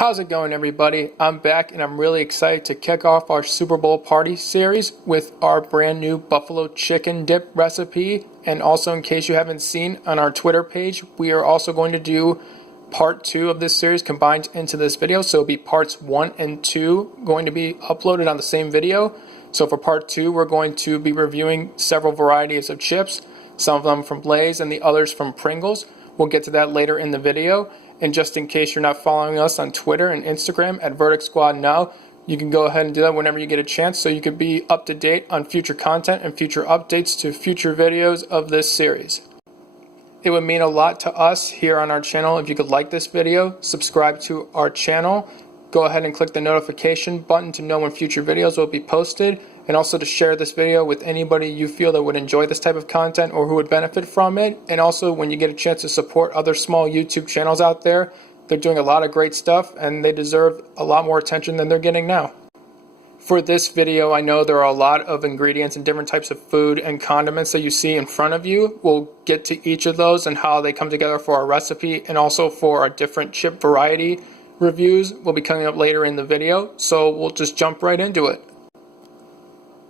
How's it going, everybody? I'm back and I'm really excited to kick off our Super Bowl party series with our brand new buffalo chicken dip recipe. And also, in case you haven't seen on our Twitter page, we are also going to do part 2 of this series combined into this video. So it'll be parts 1 and 2 going to be uploaded on the same video. So for part 2, we're going to be reviewing several varieties of chips, some of them from Lay's and the others from Pringles. We'll get to that later in the video. And just in case you're not following us on Twitter and Instagram at VerdictSquadNow, you can go ahead and do that whenever you get a chance so you can be up to date on future content and future updates to future videos of this series. It would mean a lot to us here on our channel if you could like this video, subscribe to our channel, go ahead and click the notification button to know when future videos will be posted, and also to share this video with anybody you feel that would enjoy this type of content or who would benefit from it. And also, when you get a chance to support other small YouTube channels out there, they're doing a lot of great stuff and they deserve a lot more attention than they're getting now. For this video, I know there are a lot of ingredients and different types of food and condiments that you see in front of you. We'll get to each of those and how they come together for our recipe, and also for our different chip variety reviews will be coming up later in the video. So we'll just jump right into it.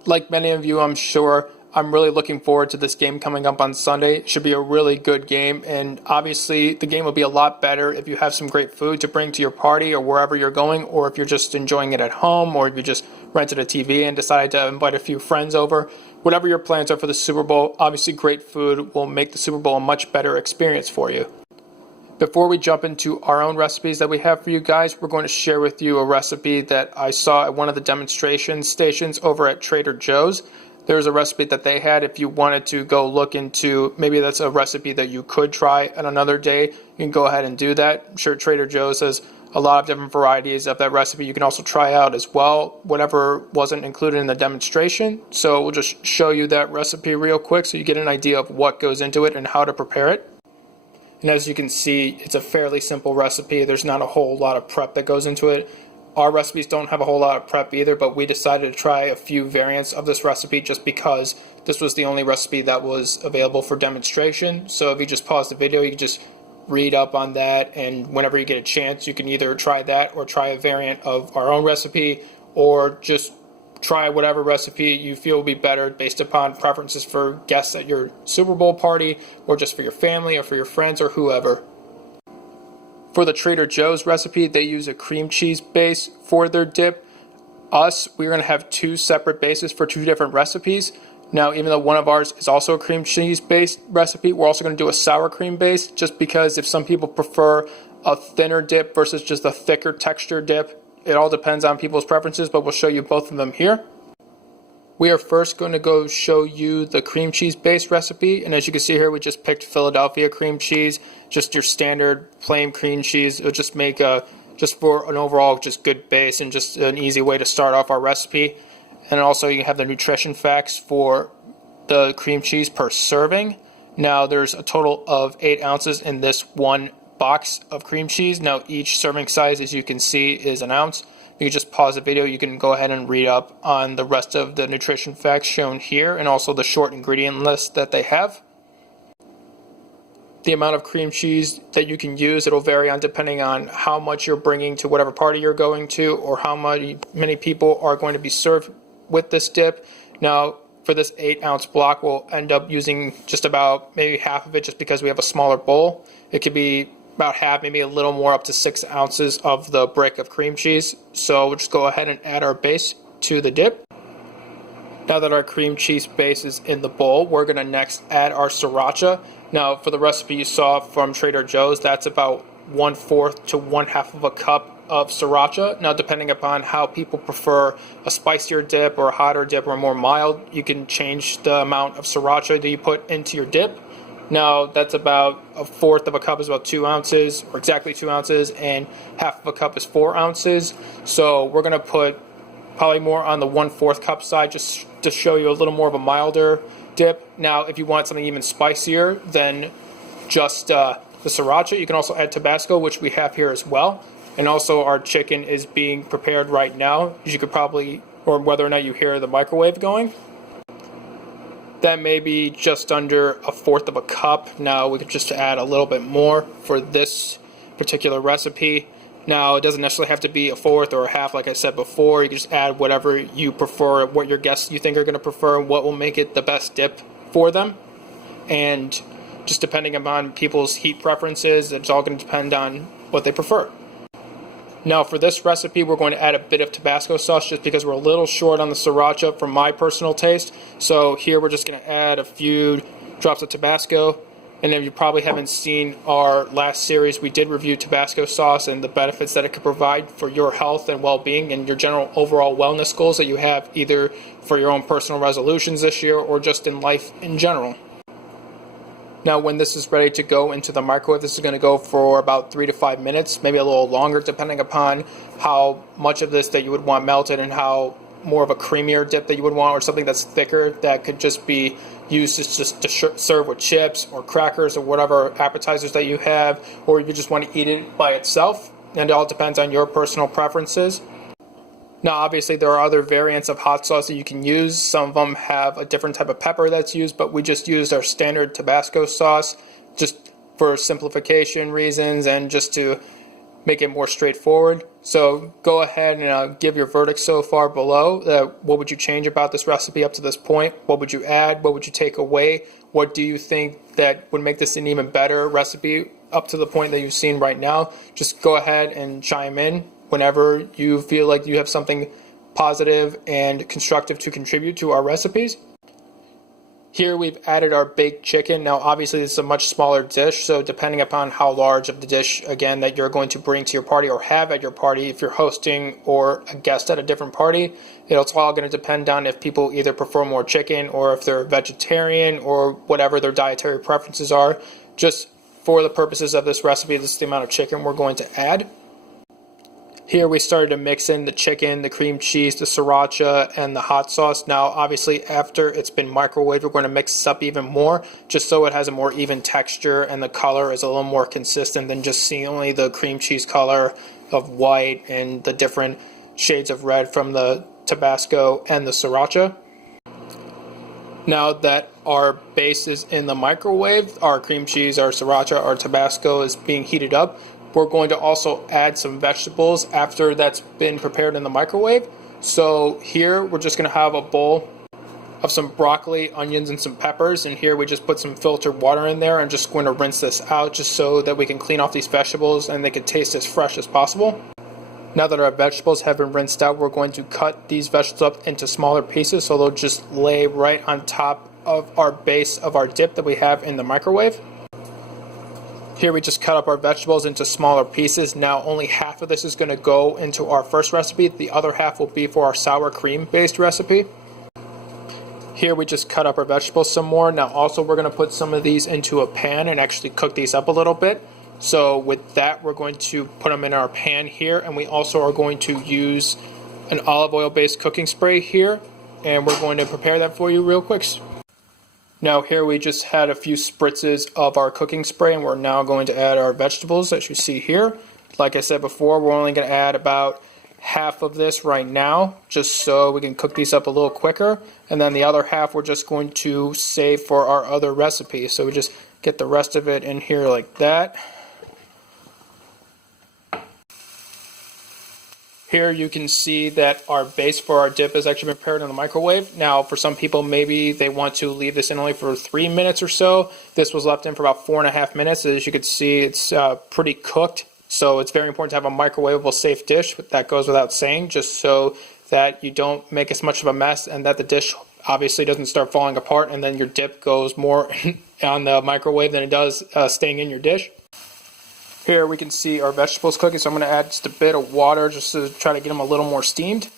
Like many of you, I'm sure, I'm really looking forward to this game coming up on Sunday. It should be a really good game, and obviously the game will be a lot better if you have some great food to bring to your party or wherever you're going, or if you're just enjoying it at home, or if you just rented a TV and decided to invite a few friends over. Whatever your plans are for the Super Bowl, obviously great food will make the Super Bowl a much better experience for you. Before we jump into our own recipes that we have for you guys, we're going to share with you a recipe that I saw at one of the demonstration stations over at Trader Joe's. There's a recipe that they had. If you wanted to go look into, maybe that's a recipe that you could try on another day, you can go ahead and do that. I'm sure Trader Joe's has a lot of different varieties of that recipe you can also try out as well, whatever wasn't included in the demonstration. So we'll just show you that recipe real quick so you get an idea of what goes into it and how to prepare it. And as you can see, it's a fairly simple recipe. There's not a whole lot of prep that goes into it. Our recipes don't have a whole lot of prep either, but we decided to try a few variants of this recipe just because this was the only recipe that was available for demonstration. So if you just pause the video, you can just read up on that, and whenever you get a chance, you can either try that or try a variant of our own recipe, or just try whatever recipe you feel will be better based upon preferences for guests at your Super Bowl party, or just for your family or for your friends or whoever. For the Trader Joe's recipe, they use a cream cheese base for their dip. We're going to have 2 separate bases for 2 different recipes. Now, even though one of ours is also a cream cheese based recipe, we're also going to do a sour cream base, just because if some people prefer a thinner dip versus just a thicker texture dip, it all depends on people's preferences, but we'll show you both of them here. We are first going to go show you the cream cheese based recipe, and as you can see here, we just picked Philadelphia cream cheese, just your standard plain cream cheese. It'll just make just for an overall just good base and just an easy way to start off our recipe. And also you have the nutrition facts for the cream cheese per serving. Now there's a total of 8 ounces in this one box of cream cheese. Now each serving size, as you can see, is an ounce. You can just pause the video, you can go ahead and read up on the rest of the nutrition facts shown here, and also the short ingredient list that they have. The amount of cream cheese that you can use, it'll vary on depending on how much you're bringing to whatever party you're going to, or how many people are going to be served with this dip. Now for this 8 ounce block, we'll end up using just about maybe half of it, just because we have a smaller bowl. It could be about half, maybe a little more, up to 6 ounces of the brick of cream cheese. So we'll just go ahead and add our base to the dip. Now that our cream cheese base is in the bowl, we're going to next add our sriracha. Now for the recipe you saw from Trader Joe's, that's about 1/4 to 1/2 of a cup of sriracha. Now depending upon how people prefer a spicier dip or a hotter dip or more mild, you can change the amount of sriracha that you put into your dip. Now that's about 1/4 of a cup is about 2 ounces, or exactly 2 ounces, and 1/2 of a cup is 4 ounces. So we're going to put probably more on the 1/4 cup side, just to show you a little more of a milder dip. Now if you want something even spicier than just the sriracha, you can also add Tabasco, which we have here as well. And also our chicken is being prepared right now, as you could probably, or whether or not you hear the microwave going. That may be just under 1/4 of a cup. Now we could just add a little bit more for this particular recipe. Now, it doesn't necessarily have to be a fourth or a half, like I said before. You can just add whatever you prefer, what your guests you think are going to prefer, and what will make it the best dip for them. And just depending upon people's heat preferences, it's all going to depend on what they prefer. Now, for this recipe, we're going to add a bit of Tabasco sauce just because we're a little short on the sriracha for my personal taste. So here we're just going to add a few drops of Tabasco. And if you probably haven't seen our last series, we did review Tabasco sauce and the benefits that it could provide for your health and well-being and your general overall wellness goals that you have either for your own personal resolutions this year or just in life in general. Now, when this is ready to go into the microwave, this is going to go for about 3 to 5 minutes, maybe a little longer, depending upon how much of this that you would want melted and how more of a creamier dip that you would want, or something that's thicker that could just be used just to serve with chips or crackers or whatever appetizers that you have, or you just want to eat it by itself, and it all depends on your personal preferences. Now, obviously, there are other variants of hot sauce that you can use. Some of them have a different type of pepper that's used, but we just used our standard Tabasco sauce just for simplification reasons and just to make it more straightforward. So go ahead and give your verdict so far below. What would you change about this recipe up to this point? What would you add? What would you take away? What do you think that would make this an even better recipe up to the point that you've seen right now? Just go ahead and chime in whenever you feel like you have something positive and constructive to contribute to our recipes. Here we've added our baked chicken. Now obviously this is a much smaller dish, so depending upon how large of the dish, again, that you're going to bring to your party or have at your party, if you're hosting or a guest at a different party, it's all going to depend on if people either prefer more chicken or if they're vegetarian or whatever their dietary preferences are. Just for the purposes of this recipe, this is the amount of chicken we're going to add. Here we started to mix in the chicken, the cream cheese, the sriracha, and the hot sauce. Now obviously after it's been microwaved, we're going to mix this up even more just so it has a more even texture and the color is a little more consistent than just seeing only the cream cheese color of white and the different shades of red from the Tabasco and the sriracha. Now that our base is in the microwave, our cream cheese, our sriracha, our Tabasco is being heated up, we're going to also add some vegetables after that's been prepared in the microwave. So here we're just going to have a bowl of some broccoli, onions, and some peppers. And here we just put some filtered water in there and just going to rinse this out just so that we can clean off these vegetables and they can taste as fresh as possible. Now that our vegetables have been rinsed out, we're going to cut these vegetables up into smaller pieces so they'll just lay right on top of our base of our dip that we have in the microwave. Here we just cut up our vegetables into smaller pieces. Now only half of this is going to go into our first recipe. The other half will be for our sour cream based recipe. Here we just cut up our vegetables some more. Now also we're going to put some of these into a pan and actually cook these up a little bit. So with that we're going to put them in our pan here, and we also are going to use an olive oil based cooking spray here, and we're going to prepare that for you real quick. Now here we just had a few spritzes of our cooking spray, and we're now going to add our vegetables as you see here. Like I said before, we're only going to add about half of this right now just so we can cook these up a little quicker, and then the other half we're just going to save for our other recipe. So we just get the rest of it in here like that. Here you can see that our base for our dip is actually prepared in the microwave. Now for some people maybe they want to leave this in only for 3 minutes or so. This was left in for about 4.5 minutes. As you can see, it's pretty cooked. So it's very important to have a microwavable safe dish. That goes without saying, just so that you don't make as much of a mess and that the dish obviously doesn't start falling apart and then your dip goes more on the microwave than it does staying in your dish. Here we can see our vegetables cooking, so I'm going to add just a bit of water just to try to get them a little more steamed.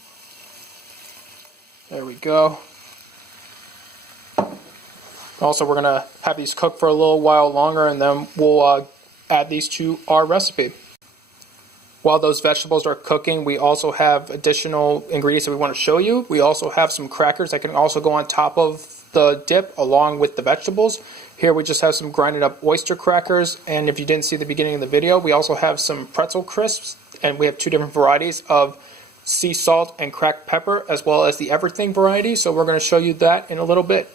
There we go. Also, we're going to have these cook for a little while longer, and then we'll add these to our recipe. While those vegetables are cooking, we also have additional ingredients that we want to show you. We also have some crackers that can also go on top of the dip along with the vegetables. Here we just have some grinded up oyster crackers, and if you didn't see the beginning of the video, we also have some Pretzel Crisps, and we have 2 different varieties of sea salt and cracked pepper, as well as the everything variety, so we're going to show you that in a little bit.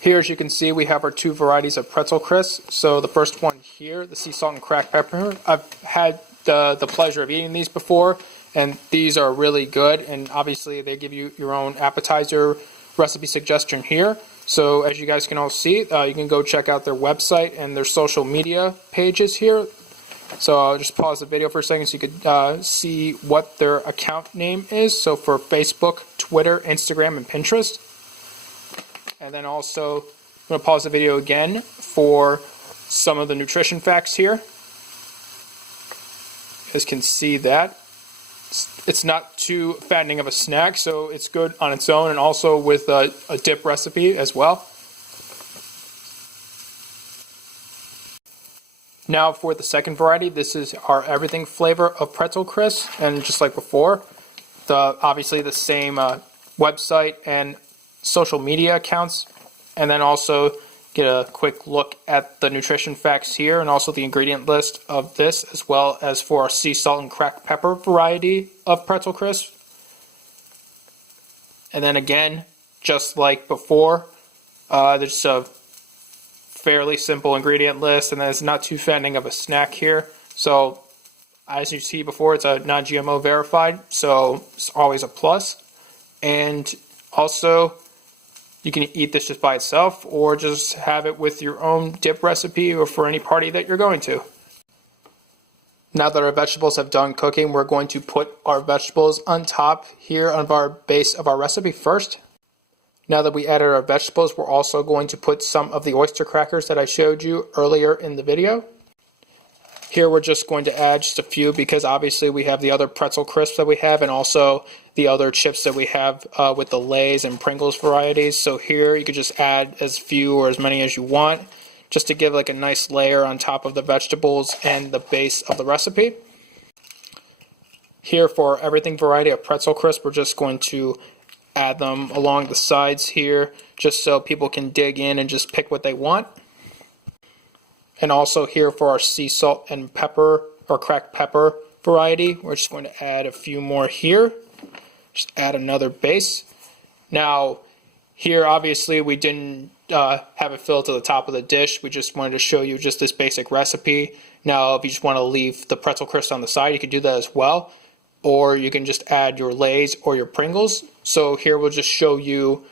Here, as you can see, we have our 2 varieties of Pretzel Crisps. So the first one here, the sea salt and cracked pepper, I've had the pleasure of eating these before, and these are really good. And obviously they give you your own appetizer recipe suggestion here. So as you guys can all see, you can go check out their website and their social media pages here. So I'll just pause the video for a second so you could see what their account name is. So for Facebook, Twitter, Instagram, and Pinterest. And then also, I'm going to pause the video again for some of the nutrition facts here. You guys can see that. It's not too fattening of a snack, so it's good on its own and also with a dip recipe as well. Now for the second variety, this is our everything flavor of Pretzel Crisps, and just like before, obviously the same website and social media accounts, and then also get a quick look at the nutrition facts here and also the ingredient list of this, as well as for our sea salt and cracked pepper variety of Pretzel Crisps. And then again, just like before, there's a fairly simple ingredient list, and then it's not too fattening of a snack here. So as you see before, it's a non-GMO verified, so it's always a plus. And also, you can eat this just by itself or just have it with your own dip recipe or for any party that you're going to. Now that our vegetables have done cooking, we're going to put our vegetables on top here of our base of our recipe first. Now that we added our vegetables, we're also going to put some of the oyster crackers that I showed you earlier in the video. Here we're just going to add just a few because obviously we have the other pretzel crisps that we have and also the other chips that we have with the Lay's and Pringles varieties. So here you could just add as few or as many as you want just to give like a nice layer on top of the vegetables and the base of the recipe. Here for everything variety of pretzel crisp, we're just going to add them along the sides here just so people can dig in and just pick what they want. And also here for our sea salt and pepper or cracked pepper variety, we're just going to add a few more here. Just add another base. Now here obviously we didn't have it filled to the top of the dish. We just wanted to show you just this basic recipe. Now if you just want to leave the pretzel crisps on the side, you can do that as well. Or you can just add your Lay's or your Pringles. So here we'll just show you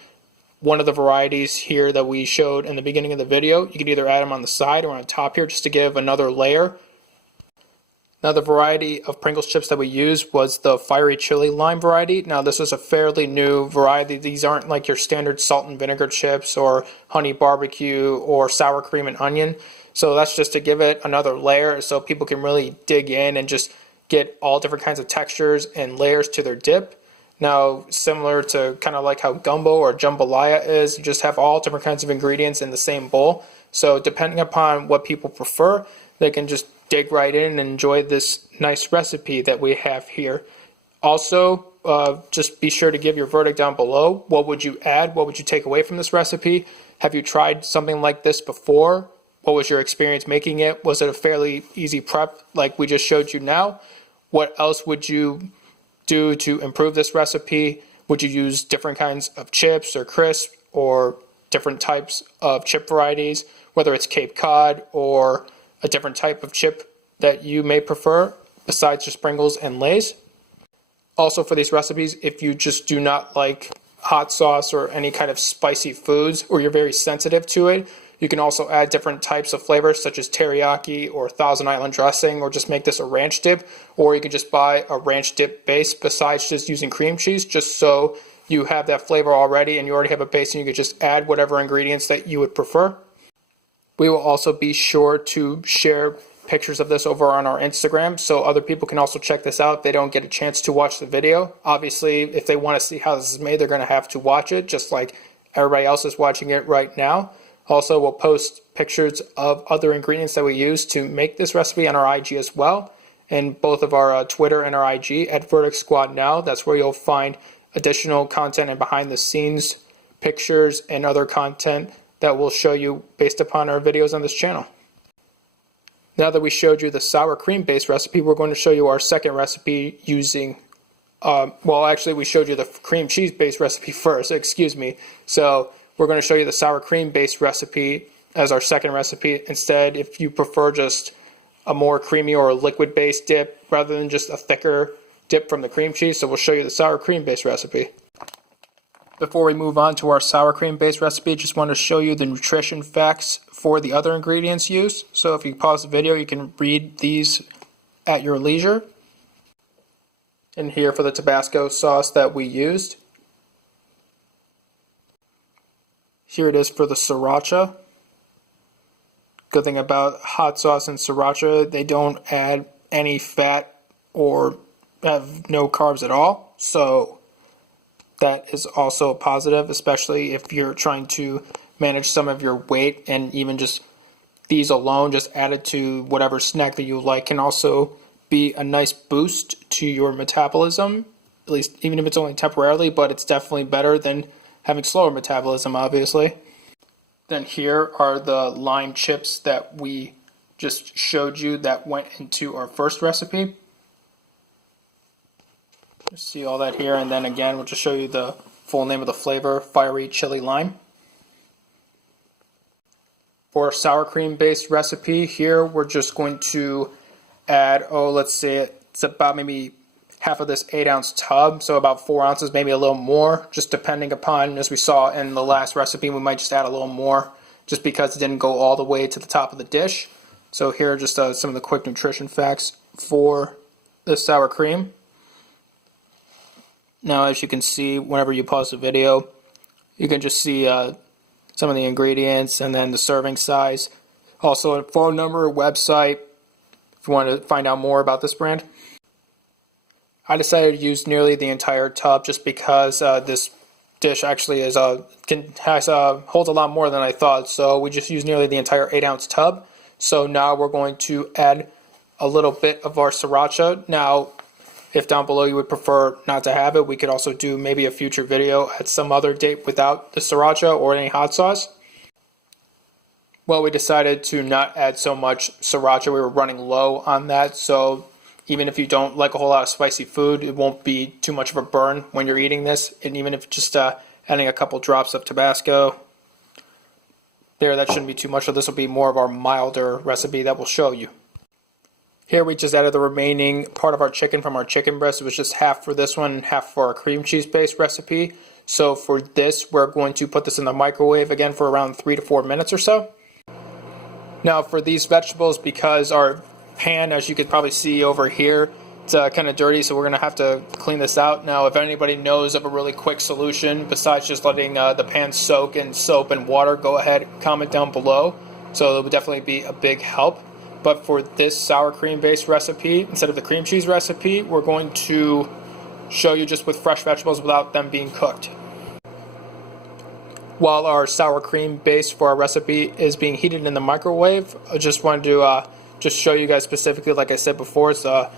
one of the varieties here that we showed in the beginning of the video. You can either add them on the side or on top here just to give another layer. Now the variety of Pringles chips that we used was the fiery chili lime variety. Now this is a fairly new variety. These aren't like your standard salt and vinegar chips or honey barbecue or sour cream and onion. So that's just to give it another layer so people can really dig in and just get all different kinds of textures and layers to their dip. Now, similar to kind of like how gumbo or jambalaya is, you just have all different kinds of ingredients in the same bowl. So depending upon what people prefer, they can just dig right in and enjoy this nice recipe that we have here. Also, just be sure to give your verdict down below. What would you add? What would you take away from this recipe? Have you tried something like this before? What was your experience making it? Was it a fairly easy prep like we just showed you now? What else would you do to improve this recipe? Would you use different kinds of chips or crisps or different types of chip varieties, whether it's Cape Cod or a different type of chip that you may prefer besides just Pringles and Lay's? Also for these recipes, if you just do not like hot sauce or any kind of spicy foods or you're very sensitive to it, you can also add different types of flavors such as teriyaki or Thousand Island dressing, or just make this a ranch dip, or you can just buy a ranch dip base besides just using cream cheese, just so you have that flavor already and you already have a base and you can just add whatever ingredients that you would prefer. We will also be sure to share pictures of this over on our Instagram so other people can also check this out if they don't get a chance to watch the video. Obviously, if they want to see how this is made, they're going to have to watch it just like everybody else is watching it right now. Also, we'll post pictures of other ingredients that we use to make this recipe on our IG as well, and both of our Twitter and our IG at VerdictSquadNow. That's where you'll find additional content and behind the scenes pictures and other content that we'll show you based upon our videos on this channel. Now that we showed you the sour cream based recipe, we're going to show you our second recipe using we showed you the cream cheese based recipe first, excuse me. So we're going to show you the sour cream based recipe as our second recipe. Instead, if you prefer just a more creamy or liquid based dip rather than just a thicker dip from the cream cheese. So we'll show you the sour cream based recipe. Before we move on to our sour cream based recipe, just want to show you the nutrition facts for the other ingredients used. So if you pause the video, you can read these at your leisure. And here for the Tabasco sauce that we used. Here it is for the sriracha. Good thing about hot sauce and sriracha, they don't add any fat or have no carbs at all. So that is also a positive, especially if you're trying to manage some of your weight, and even just these alone, just added to whatever snack that you like, can also be a nice boost to your metabolism, at least even if it's only temporarily, but it's definitely better than having slower metabolism, obviously. Then here are the lime chips that we just showed you that went into our first recipe. Just see all that here, and then again we'll just show you the full name of the flavor, fiery chili lime. For a sour cream based recipe here, we're just going to add, let's say it's about maybe half of this 8-ounce tub, so about 4 ounces, maybe a little more, just depending upon, as we saw in the last recipe, we might just add a little more just because it didn't go all the way to the top of the dish. So here are just some of the quick nutrition facts for the sour cream. Now, as you can see, whenever you pause the video, you can just see some of the ingredients and then the serving size. Also a phone number, website, if you want to find out more about this brand. I decided to use nearly the entire tub just because this dish actually is holds a lot more than I thought. So we just used nearly the entire 8-ounce tub. So now we're going to add a little bit of our sriracha. Now, if down below you would prefer not to have it, we could also do maybe a future video at some other date without the sriracha or any hot sauce. Well, we decided to not add so much sriracha. We were running low on that, so even if you don't like a whole lot of spicy food, it won't be too much of a burn when you're eating this. And even if just adding a couple drops of Tabasco there, that shouldn't be too much. So this will be more of our milder recipe that we'll show you. Here we just added the remaining part of our chicken from our chicken breast. It was just half for this one and half for our cream cheese based recipe. So for this, we're going to put this in the microwave again for around 3 to 4 minutes or so. Now for these vegetables, because our pan, as you could probably see over here, it's kind of dirty, so we're going to have to clean this out. Now, if anybody knows of a really quick solution besides just letting the pan soak in soap and water, go ahead, comment down below. So it would definitely be a big help. But for this sour cream based recipe, instead of the cream cheese recipe, we're going to show you just with fresh vegetables without them being cooked. While our sour cream base for our recipe is being heated in the microwave, I just wanted to just show you guys specifically, like I said before, it's the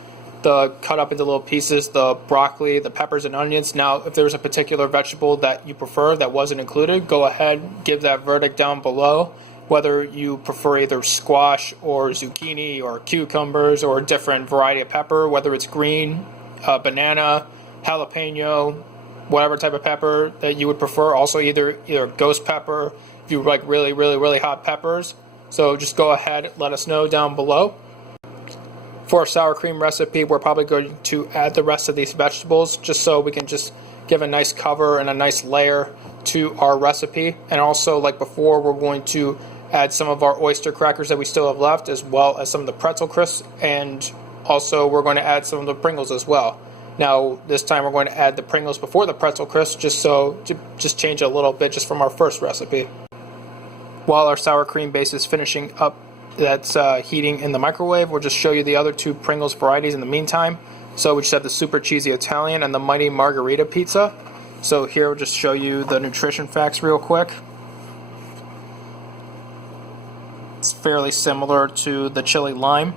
cut up into little pieces, the broccoli, the peppers and onions. Now, if there's a particular vegetable that you prefer that wasn't included, go ahead, give that verdict down below. Whether you prefer either squash or zucchini or cucumbers or a different variety of pepper, whether it's green, banana, jalapeno, whatever type of pepper that you would prefer. Also either ghost pepper if you like really hot peppers. So just go ahead, let us know down below. For our sour cream recipe, we're probably going to add the rest of these vegetables just so we can just give a nice cover and a nice layer to our recipe. And also, like before, we're going to add some of our oyster crackers that we still have left, as well as some of the Pretzel Crisps, and also we're going to add some of the Pringles as well. Now, this time we're going to add the Pringles before the Pretzel Crisps, just to change a little bit just from our first recipe. While our sour cream base is finishing up, that's heating in the microwave, we'll just show you the other two Pringles varieties in the meantime. So we just have the super cheesy Italian and the mighty margarita pizza. So here we'll just show you the nutrition facts real quick. It's fairly similar to the chili lime.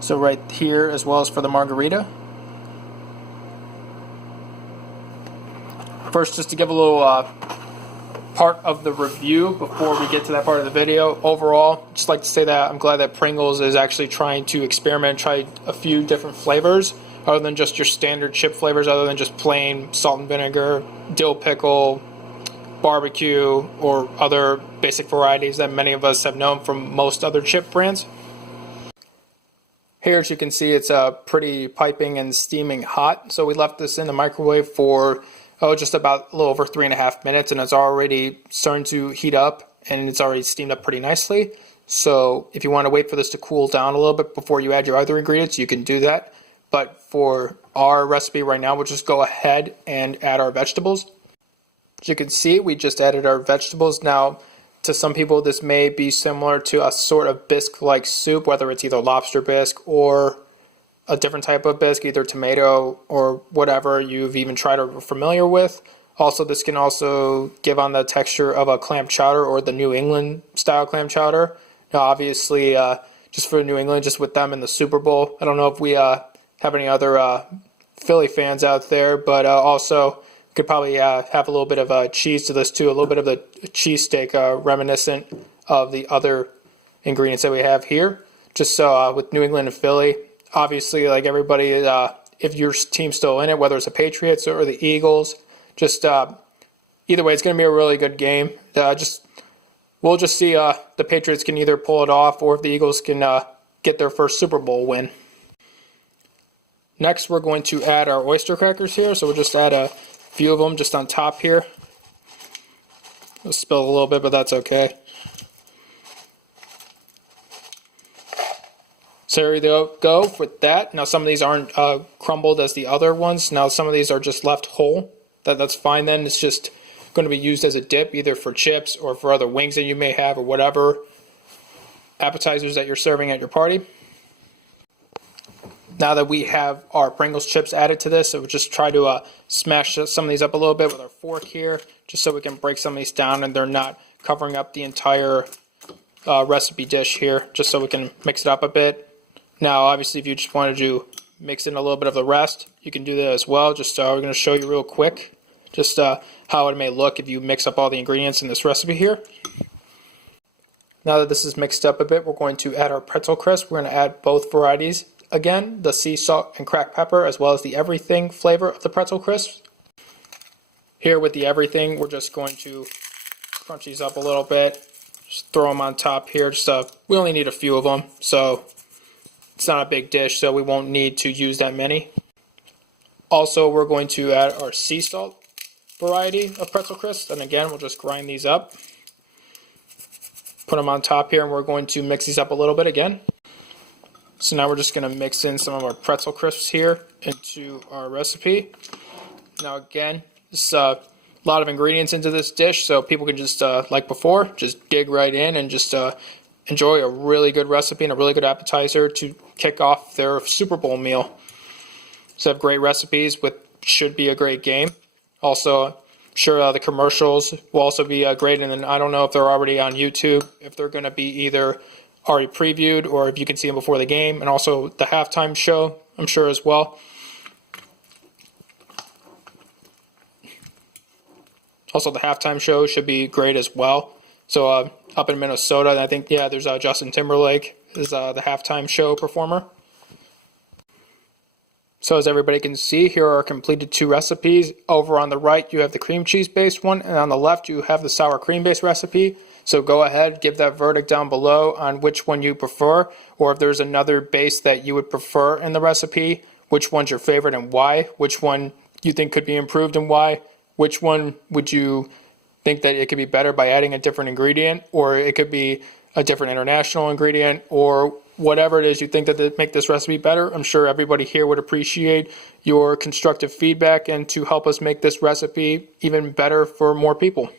So right here, as well as for the margarita. First, just to give a little part of the review before we get to that part of the video. Overall, just like to say that I'm glad that Pringles is actually trying to experiment, try a few different flavors other than just your standard chip flavors, other than just plain salt and vinegar, dill pickle, barbecue or other basic varieties that many of us have known from most other chip brands. Here, as you can see, it's pretty piping and steaming hot. So we left this in the microwave for just about a little over 3.5 minutes, and it's already starting to heat up, and it's already steamed up pretty nicely. So if you want to wait for this to cool down a little bit before you add your other ingredients, you can do that. But for our recipe right now, we'll just go ahead and add our vegetables. As you can see, we just added our vegetables. Now, to some people, this may be similar to a sort of bisque-like soup, whether it's either lobster bisque or a different type of bisque, either tomato or whatever you've even tried or are familiar with. Also, this can also give on the texture of a clam chowder or the New England style clam chowder. Now, obviously, just for New England, just with them in the Super Bowl. I don't know if we have any other Philly fans out there, but also could probably have a little bit of cheese to this too, a little bit of the cheesesteak reminiscent of the other ingredients that we have here. Just so with New England and Philly, obviously, like everybody, if your team's still in it, whether it's the Patriots or the Eagles, just either way, it's going to be a really good game. We'll just see the Patriots can either pull it off or if the Eagles can get their first Super Bowl win. Next, we're going to add our oyster crackers here. So we'll just add a few of them just on top here. We'll spill a little bit, but that's okay. So there you go with that. Now some of these aren't crumbled as the other ones. Now some of these are just left whole. That's fine then. It's just going to be used as a dip either for chips or for other wings that you may have or whatever appetizers that you're serving at your party. Now that we have our Pringles chips added to this, so we'll just try to smash some of these up a little bit with our fork here, just so we can break some of these down and they're not covering up the entire recipe dish here, just so we can mix it up a bit. Now, obviously, if you just wanted to mix in a little bit of the rest, you can do that as well. Just we're going to show you real quick just how it may look if you mix up all the ingredients in this recipe here. Now that this is mixed up a bit, we're going to add our pretzel crisp. We're going to add both varieties. Again, the sea salt and cracked pepper, as well as the everything flavor of the pretzel crisps. Here with the everything, we're just going to crunch these up a little bit. Just throw them on top here. We only need a few of them, so it's not a big dish, so we won't need to use that many. Also, we're going to add our sea salt variety of pretzel crisps, and again, we'll just grind these up. Put them on top here, and we're going to mix these up a little bit again. So now we're just going to mix in some of our pretzel crisps here into our recipe. Now again, there's a lot of ingredients into this dish, so people can just, like before, just dig right in and just enjoy a really good recipe and a really good appetizer to kick off their Super Bowl meal. So have great recipes with should be a great game. Also, I'm sure the commercials will also be great, and then I don't know if they're already on YouTube, if they're going to be either already previewed or if you can see them before the game, and also the halftime show, I'm sure as well. Also, the halftime show should be great as well. So up in Minnesota, I think, yeah, there's Justin Timberlake is the halftime show performer. So as everybody can see, here are our completed 2 recipes. Over on the right, you have the cream cheese based one, and on the left, you have the sour cream based recipe. So go ahead, give that verdict down below on which one you prefer, or if there's another base that you would prefer in the recipe, which one's your favorite and why, which one you think could be improved and why, which one would you think that it could be better by adding a different ingredient, or it could be a different international ingredient, or whatever it is you think that would make this recipe better. I'm sure everybody here would appreciate your constructive feedback and to help us make this recipe even better for more people.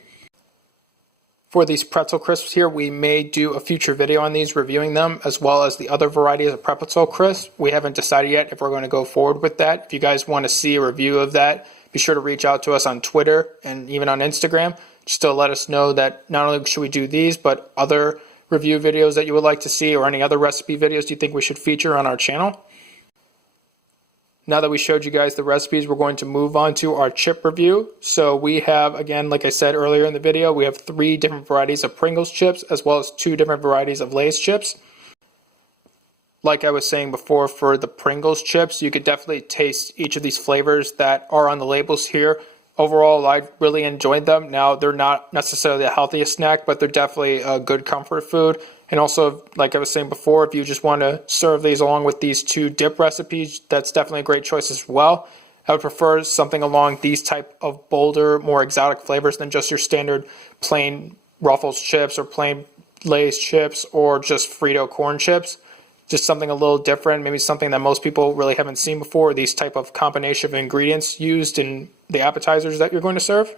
For these pretzel crisps here, we may do a future video on these, reviewing them, as well as the other varieties of pretzel crisps. We haven't decided yet if we're going to go forward with that. If you guys want to see a review of that, be sure to reach out to us on Twitter and even on Instagram, just to let us know that not only should we do these, but other review videos that you would like to see, or any other recipe videos you think we should feature on our channel. Now that we showed you guys the recipes, we're going to move on to our chip review. So we have, again, like I said earlier in the video, we have 3 different varieties of Pringles chips, as well as 2 different varieties of Lay's chips. Like I was saying before, for the Pringles chips, you could definitely taste each of these flavors that are on the labels here. overall, I really enjoyed them. Now, they're not necessarily the healthiest snack, but they're definitely a good comfort food. And also, like I was saying before, if you just want to serve these along with these 2 dip recipes, that's definitely a great choice as well. I would prefer something along these type of bolder, more exotic flavors than just your standard plain Ruffles chips or plain Lay's chips or just Frito corn chips. Just something a little different, maybe something that most people really haven't seen before, these type of combination of ingredients used in the appetizers that you're going to serve.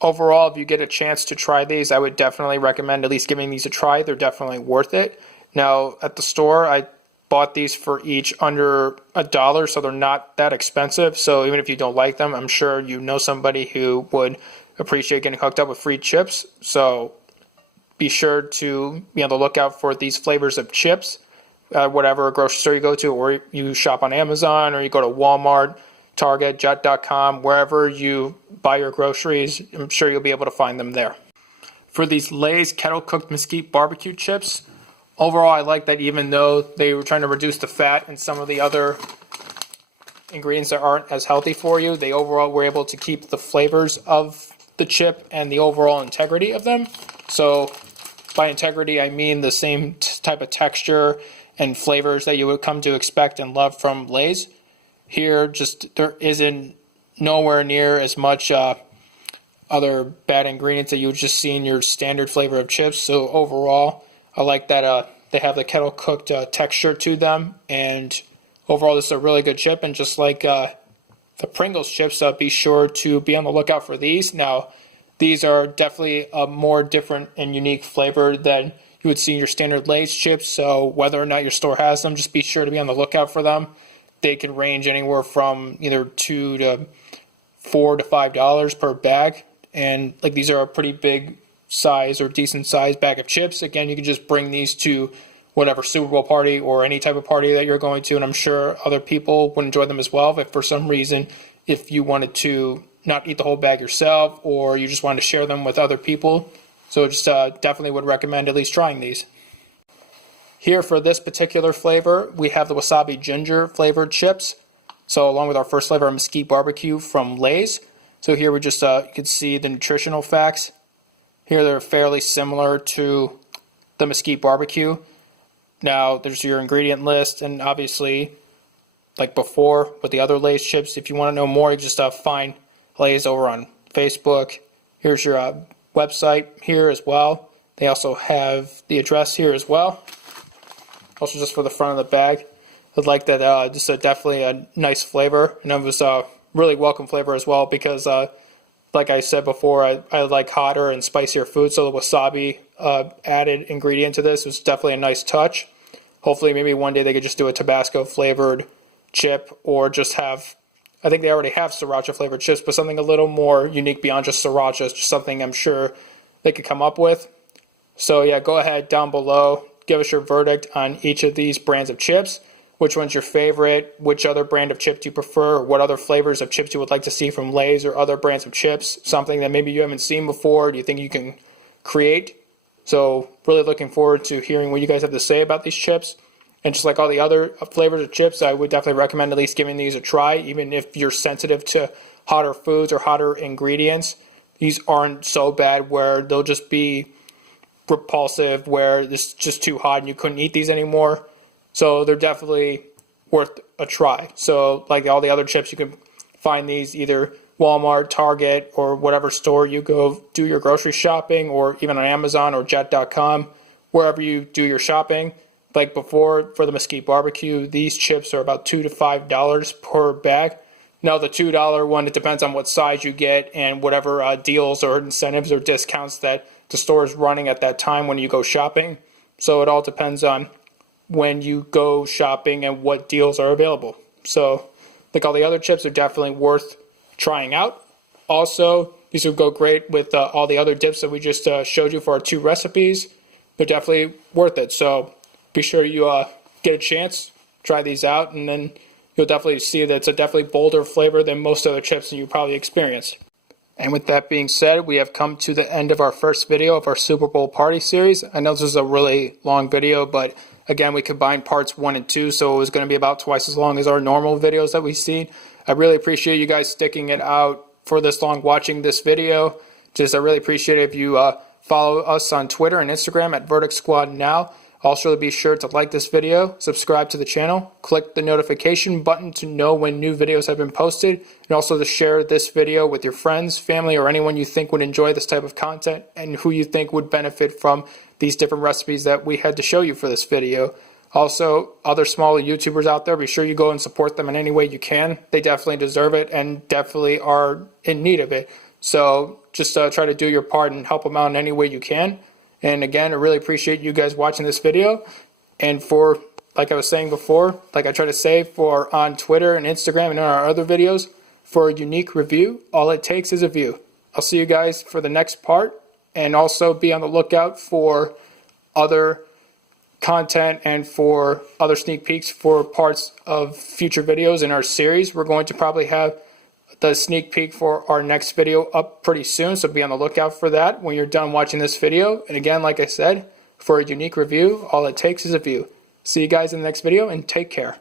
Overall, if you get a chance to try these, I would definitely recommend at least giving these a try. They're definitely worth it. Now, at the store, I bought these for each under $1, so they're not that expensive. So even if you don't like them, I'm sure you know somebody who would appreciate getting hooked up with free chips. So be sure to be on the lookout for these flavors of chips, whatever grocery store you go to, or you shop on Amazon, or you go to Walmart, Target, Jet.com, wherever you buy your groceries. I'm sure you'll be able to find them there. For these Lay's kettle cooked mesquite barbecue chips, overall I like that even though they were trying to reduce the fat and some of the other ingredients that aren't as healthy for you, they overall were able to keep the flavors of the chip and the overall integrity of them. So by integrity, I mean the same type of texture and flavors that you would come to expect and love from Lay's. Here, just there isn't nowhere near as much other bad ingredients that you would just see in your standard flavor of chips. So overall, I like that they have the kettle cooked texture to them. And overall, this is a really good chip. And just like the Pringles chips, be sure to be on the lookout for these. Now, these are definitely a more different and unique flavor than you would see in your standard Lay's chips. So whether or not your store has them, just be sure to be on the lookout for them. They can range anywhere from either $2 to $4 to $5 per bag. And like these are a pretty big size or decent size bag of chips. Again, you can just bring these to whatever Super Bowl party or any type of party that you're going to. And I'm sure other people would enjoy them as well. If for some reason, if you wanted to not eat the whole bag yourself, or you just wanted to share them with other people. So just definitely would recommend at least trying these. Here for this particular flavor, we have the wasabi ginger flavored chips. So along with our first flavor, mesquite barbecue from Lay's. So here we just you can see the nutritional facts. Here they're fairly similar to the mesquite barbecue. Now there's your ingredient list, and obviously like before with the other Lay's chips, if you want to know more, you just find Lay's over on Facebook. Here's your website here as well. They also have the address here as well. Also just for the front of the bag. I like that just definitely a nice flavor, and it was a really welcome flavor as well because like I said before, I like hotter and spicier food, so the wasabi added ingredient to this was definitely a nice touch. Hopefully maybe one day they could just do a Tabasco flavored chip, or just have, I think they already have sriracha flavored chips, but something a little more unique beyond just sriracha is just something I'm sure they could come up with. So yeah, go ahead down below, give us your verdict on each of these brands of chips. Which one's your favorite? Which other brand of chip do you prefer? What other flavors of chips you would like to see from Lay's or other brands of chips? Something that maybe you haven't seen before, do you think you can create? So really looking forward to hearing what you guys have to say about these chips. And just like all the other flavors of chips, I would definitely recommend at least giving these a try, even if you're sensitive to hotter foods or hotter ingredients. These aren't so bad where they'll just be repulsive, where it's just too hot and you couldn't eat these anymore. So they're definitely worth a try. So like all the other chips, you can find these either Walmart, Target, or whatever store you go do your grocery shopping, or even on Amazon or Jet.com, wherever you do your shopping. Like before, for the mesquite barbecue, these chips are about $2 to $5 per bag. Now the $2 one, it depends on what size you get and whatever deals or incentives or discounts that the store is running at that time when you go shopping. So it all depends on when you go shopping and what deals are available. So like all the other chips are definitely worth trying out. Also, these would go great with all the other dips that we just showed you for our 2 recipes. They're definitely worth it. So be sure you get a chance, try these out, and then you'll definitely see that it's a definitely bolder flavor than most other chips that you probably experience. And with that being said, we have come to the end of our first video of our Super Bowl party series. I know this is a really long video, but again, we combined parts 1 and 2, so it was going to be about twice as long as our normal videos that we've seen. I really appreciate you guys sticking it out for this long watching this video. I really appreciate it if you follow us on Twitter and Instagram at VerdictSquadNow. Also, be sure to like this video, subscribe to the channel, click the notification button to know when new videos have been posted, and also to share this video with your friends, family, or anyone you think would enjoy this type of content and who you think would benefit from these different recipes that we had to show you for this video. Also, other small YouTubers out there, be sure you go and support them in any way you can. They definitely deserve it and definitely are in need of it. So just try to do your part and help them out in any way you can. And again, I really appreciate you guys watching this video. And for, like I was saying before, like I try to say for on Twitter and Instagram and on our other videos, for a unique review, all it takes is a view. I'll see you guys for the next part, and also be on the lookout for other content and for other sneak peeks for parts of future videos in our series. We're going to probably have the sneak peek for our next video up pretty soon, so be on the lookout for that when you're done watching this video. And again, like I said, for a unique review, all it takes is a view. See you guys in the next video, and take care.